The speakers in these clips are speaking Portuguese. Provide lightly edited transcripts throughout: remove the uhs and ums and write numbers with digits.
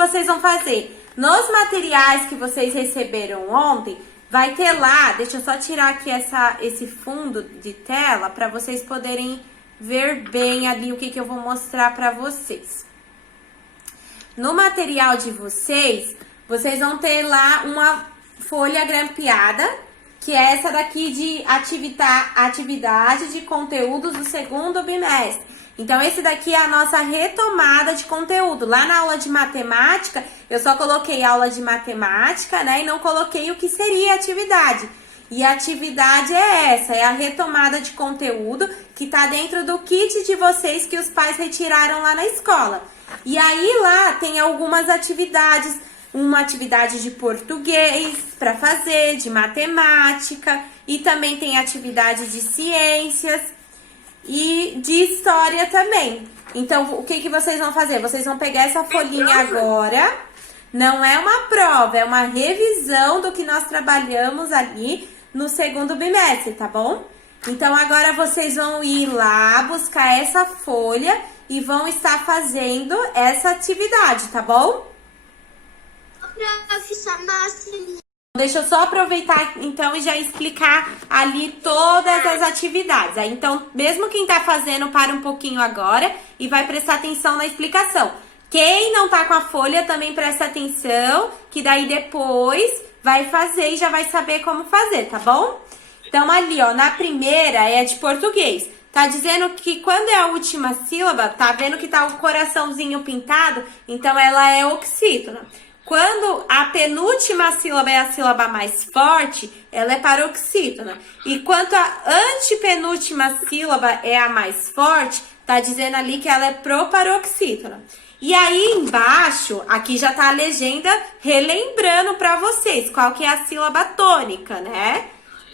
vocês vão fazer? Nos materiais que vocês receberam ontem, vai ter lá, deixa eu só tirar aqui esse fundo de tela para vocês poderem ver bem ali o que eu vou mostrar para vocês. No material de vocês vão ter lá uma folha grampeada, que é essa daqui de atividade de conteúdos do segundo bimestre. Então, esse daqui é a nossa retomada de conteúdo. Lá na aula de matemática, eu só coloquei aula de matemática, né? E não coloquei o que seria atividade. E a atividade é essa, é a retomada de conteúdo que tá dentro do kit de vocês que os pais retiraram lá na escola. E aí, lá tem algumas atividades, uma atividade de português para fazer, de matemática, e também tem atividade de ciências e de história também. Então, o que vocês vão fazer? Vocês vão pegar essa folhinha agora, não é uma prova, é uma revisão do que nós trabalhamos ali no segundo bimestre, tá bom? Então, agora vocês vão ir lá buscar essa folha e vão estar fazendo essa atividade, tá bom? Deixa eu só aproveitar, então, e já explicar ali todas as atividades. Aí, então, mesmo quem tá fazendo, para um pouquinho agora e vai prestar atenção na explicação. Quem não tá com a folha, também presta atenção, que daí depois vai fazer e já vai saber como fazer, tá bom? Então, ali, ó, na primeira é de português. Tá dizendo que quando é a última sílaba, tá vendo que tá o coraçãozinho pintado? Então, ela é oxítona. Quando a penúltima sílaba é a sílaba mais forte, ela é paroxítona. E quando a antepenúltima sílaba é a mais forte, tá dizendo ali que ela é proparoxítona. E aí embaixo, aqui já tá a legenda relembrando para vocês qual que é a sílaba tônica, né?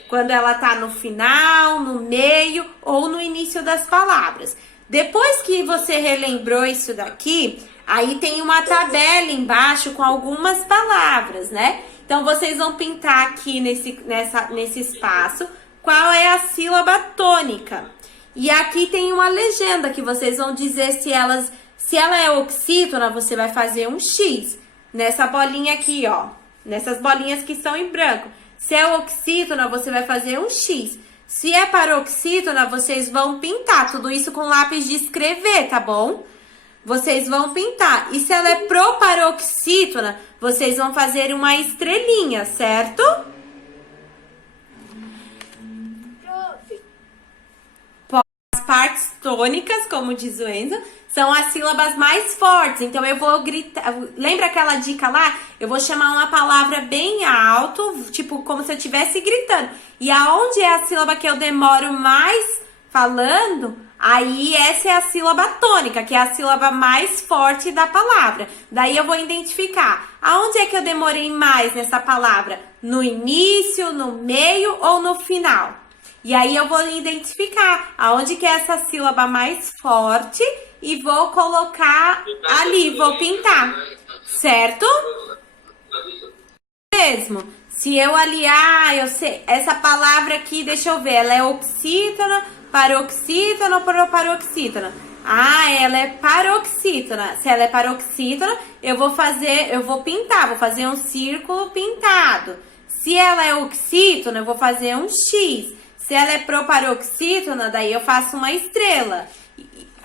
Quando ela tá no final, no meio ou no início das palavras. Depois que você relembrou isso daqui, aí tem uma tabela embaixo com algumas palavras, né? Então, vocês vão pintar aqui nesse espaço qual é a sílaba tônica. E aqui tem uma legenda que vocês vão dizer se ela é oxítona, você vai fazer um X. Nessa bolinha aqui, ó. Nessas bolinhas que estão em branco. Se é oxítona, você vai fazer um X. Se é paroxítona, vocês vão pintar tudo isso com lápis de escrever, tá bom? Vocês vão pintar. E se ela é proparoxítona, vocês vão fazer uma estrelinha, certo? As partes tônicas, como diz o Enzo, são as sílabas mais fortes. Então, eu vou gritar. Lembra aquela dica lá? Eu vou chamar uma palavra bem alto, tipo como se eu estivesse gritando. E aonde é a sílaba que eu demoro mais falando, aí essa é a sílaba tônica, que é a sílaba mais forte da palavra. Daí eu vou identificar aonde é que eu demorei mais nessa palavra. No início, no meio ou no final. E aí eu vou identificar aonde que é essa sílaba mais forte e vou colocar ali, vou pintar, certo? Mesmo, se eu aliar, eu sei, essa palavra aqui, deixa eu ver, ela é oxítona, paroxítona ou proparoxítona? Ah, ela é paroxítona. Se ela é paroxítona, eu vou pintar, vou fazer um círculo pintado. Se ela é oxítona, eu vou fazer um X. Se ela é proparoxítona, daí eu faço uma estrela.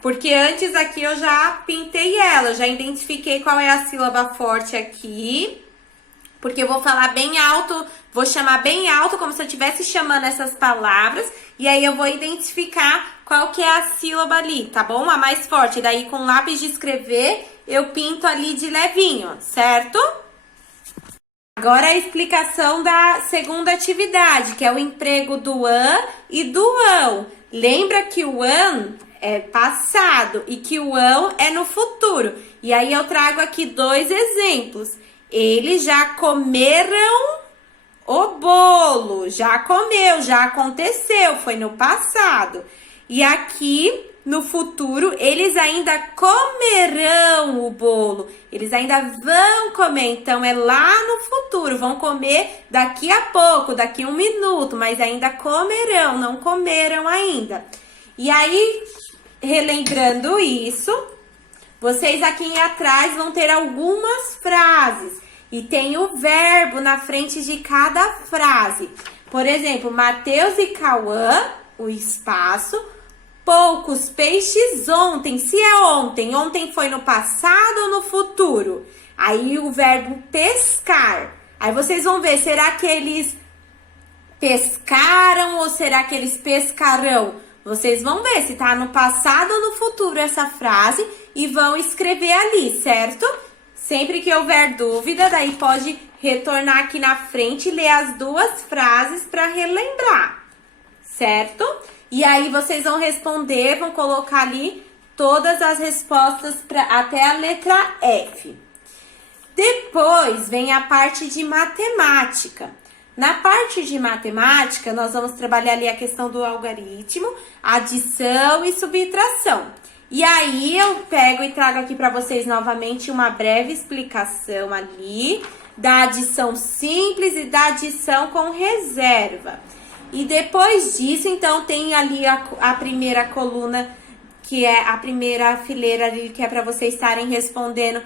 Porque antes aqui eu já pintei ela, já identifiquei qual é a sílaba forte aqui. Porque eu vou falar bem alto, vou chamar bem alto, como se eu estivesse chamando essas palavras. E aí eu vou identificar qual que é a sílaba ali, tá bom? A mais forte. Daí com lápis de escrever, eu pinto ali de levinho, certo? Agora a explicação da segunda atividade, que é o emprego do an e do ão. Lembra que o an é passado e que o ão é no futuro. E aí eu trago aqui dois exemplos. Eles já comeram o bolo, já comeu, já aconteceu, foi no passado. E aqui no futuro, eles ainda comerão o bolo, eles ainda vão comer, então é lá no futuro, vão comer daqui a pouco, daqui a 1 minuto, mas ainda comerão, não comeram ainda. E aí, relembrando isso, vocês aqui atrás vão ter algumas frases. E tem o verbo na frente de cada frase. Por exemplo, Matheus e Cauã, o espaço. Poucos peixes ontem. Se é ontem, ontem foi no passado ou no futuro? Aí o verbo pescar. Aí vocês vão ver, será que eles pescaram ou será que eles pescarão? Vocês vão ver se tá no passado ou no futuro essa frase e vão escrever ali, certo? Sempre que houver dúvida, daí pode retornar aqui na frente e ler as duas frases para relembrar, certo? E aí vocês vão responder, vão colocar ali todas as respostas até a letra F. Depois vem a parte de matemática. Na parte de matemática, nós vamos trabalhar ali a questão do algarismo, adição e subtração. E aí eu pego e trago aqui para vocês novamente uma breve explicação ali da adição simples e da adição com reserva. E depois disso, então, tem ali a primeira coluna, que é a primeira fileira ali, que é para vocês estarem respondendo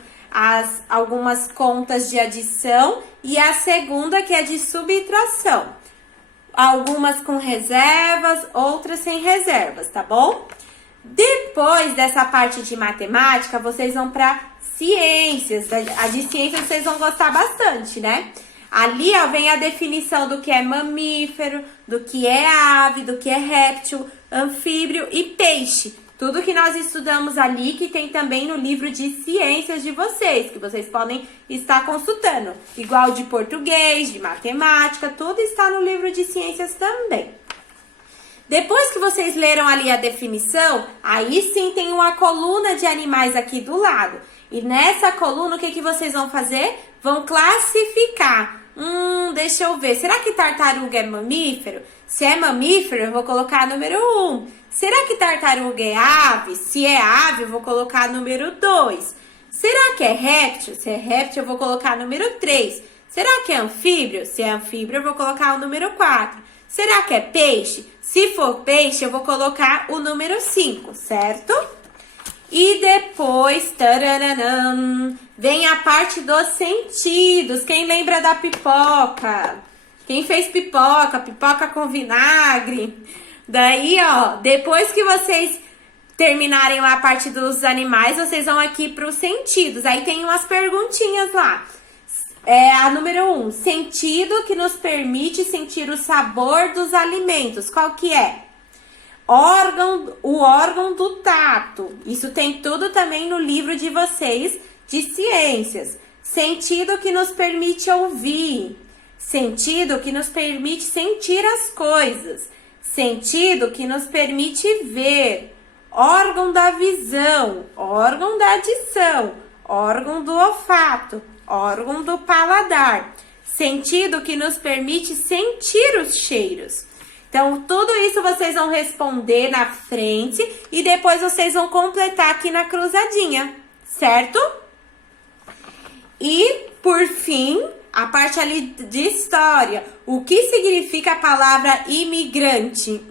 algumas contas de adição, e a segunda que é de subtração. Algumas com reservas, outras sem reservas, tá bom? Depois dessa parte de matemática, vocês vão para ciências. A de ciências vocês vão gostar bastante, né? Ali, ó, vem a definição do que é mamífero, do que é ave, do que é réptil, anfíbio e peixe. Tudo que nós estudamos ali, que tem também no livro de ciências de vocês, que vocês podem estar consultando. Igual de português, de matemática, tudo está no livro de ciências também. Depois que vocês leram ali a definição, aí sim tem uma coluna de animais aqui do lado. E nessa coluna, o que vocês vão fazer? Vão classificar. Deixa eu ver. Será que tartaruga é mamífero? Se é mamífero, eu vou colocar número 1. Será que tartaruga é ave? Se é ave, eu vou colocar número 2. Será que é réptil? Se é réptil, eu vou colocar número 3. Será que é anfíbio? Se é anfíbio, eu vou colocar o número 4. Será que é peixe? Se for peixe, eu vou colocar o número 5, certo? E depois, taranã, vem a parte dos sentidos. Quem lembra da pipoca? Quem fez pipoca? Pipoca com vinagre. Daí, ó, depois que vocês terminarem lá a parte dos animais, vocês vão aqui para os sentidos. Aí tem umas perguntinhas lá. A número 1, sentido que nos permite sentir o sabor dos alimentos. Qual que é? O órgão do tato. Isso tem tudo também no livro de vocês de ciências. Sentido que nos permite ouvir. Sentido que nos permite sentir as coisas. Sentido que nos permite ver. Órgão da visão. Órgão da adição. Órgão do olfato. Órgão do paladar. Sentido que nos permite sentir os cheiros. Então, tudo isso vocês vão responder na frente e depois vocês vão completar aqui na cruzadinha, certo? E, por fim, a parte ali de história. O que significa a palavra imigrante?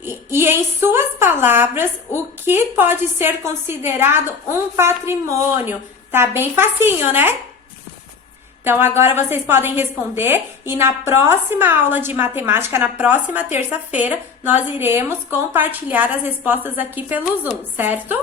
E em suas palavras, o que pode ser considerado um patrimônio? Tá bem facinho, né? Então, agora vocês podem responder e na próxima aula de matemática, na próxima terça-feira, nós iremos compartilhar as respostas aqui pelo Zoom, certo?